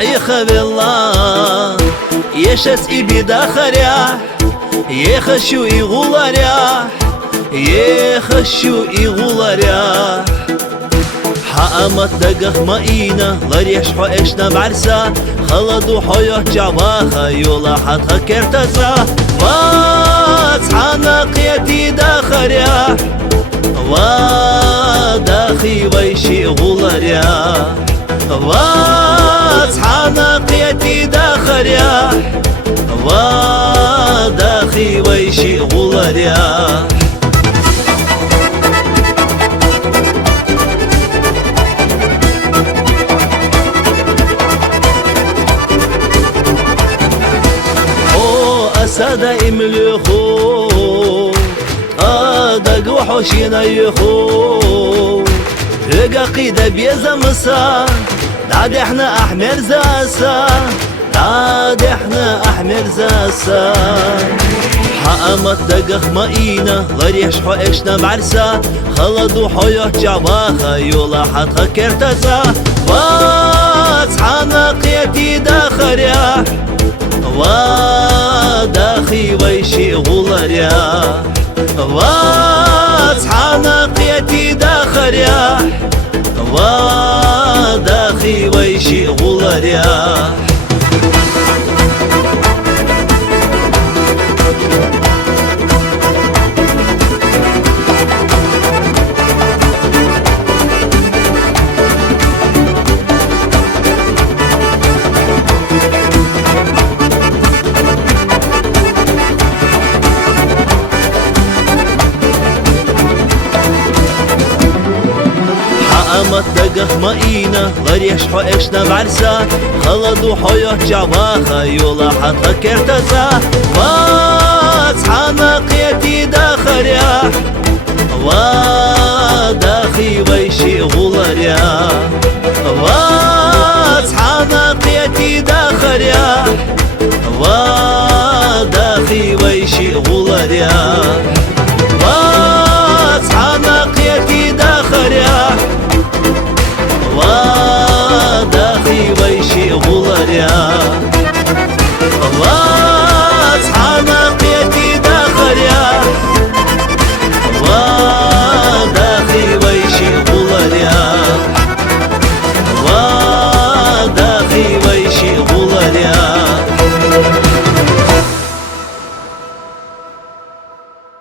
يخب الله يشت إبدا خريح يخشو يغولاريح يخشو يغولاريح حقمت دقخ ماينا لريش حو إشنا بعرسا خلدو حيوه جعباخا يولا حتها كرتزا واصحانا قيتي دا خريح وداخي ويشي غولاريح واصحانا قيتي دا خريح وداخي ويشي غولاريح سادا إمليخو آدق وحوشينا يخو رقا قيدة بيزا مسا داد احنا أحمر زاسا داد احنا أحمر زاسا حقمت دقخ ماينا لريش حو إشنا بعرسا خلدو حيوه جعباخا يولا حتها كرتزا واصحانا قيتي دا خريح وداخي ويشي غولاريح واصحانا قيتي دا خريح وداخي ويشي غولاريح حقمت دقخ ماينا لريش حو إشنا بعرسا خلدو حيوه جعباخا يولا حتها كرتزا واصحانا قيتي دا خريح وداخي ويشي غولاريح واصحانا قيتي دا خريح وداخي ويشي غولاريح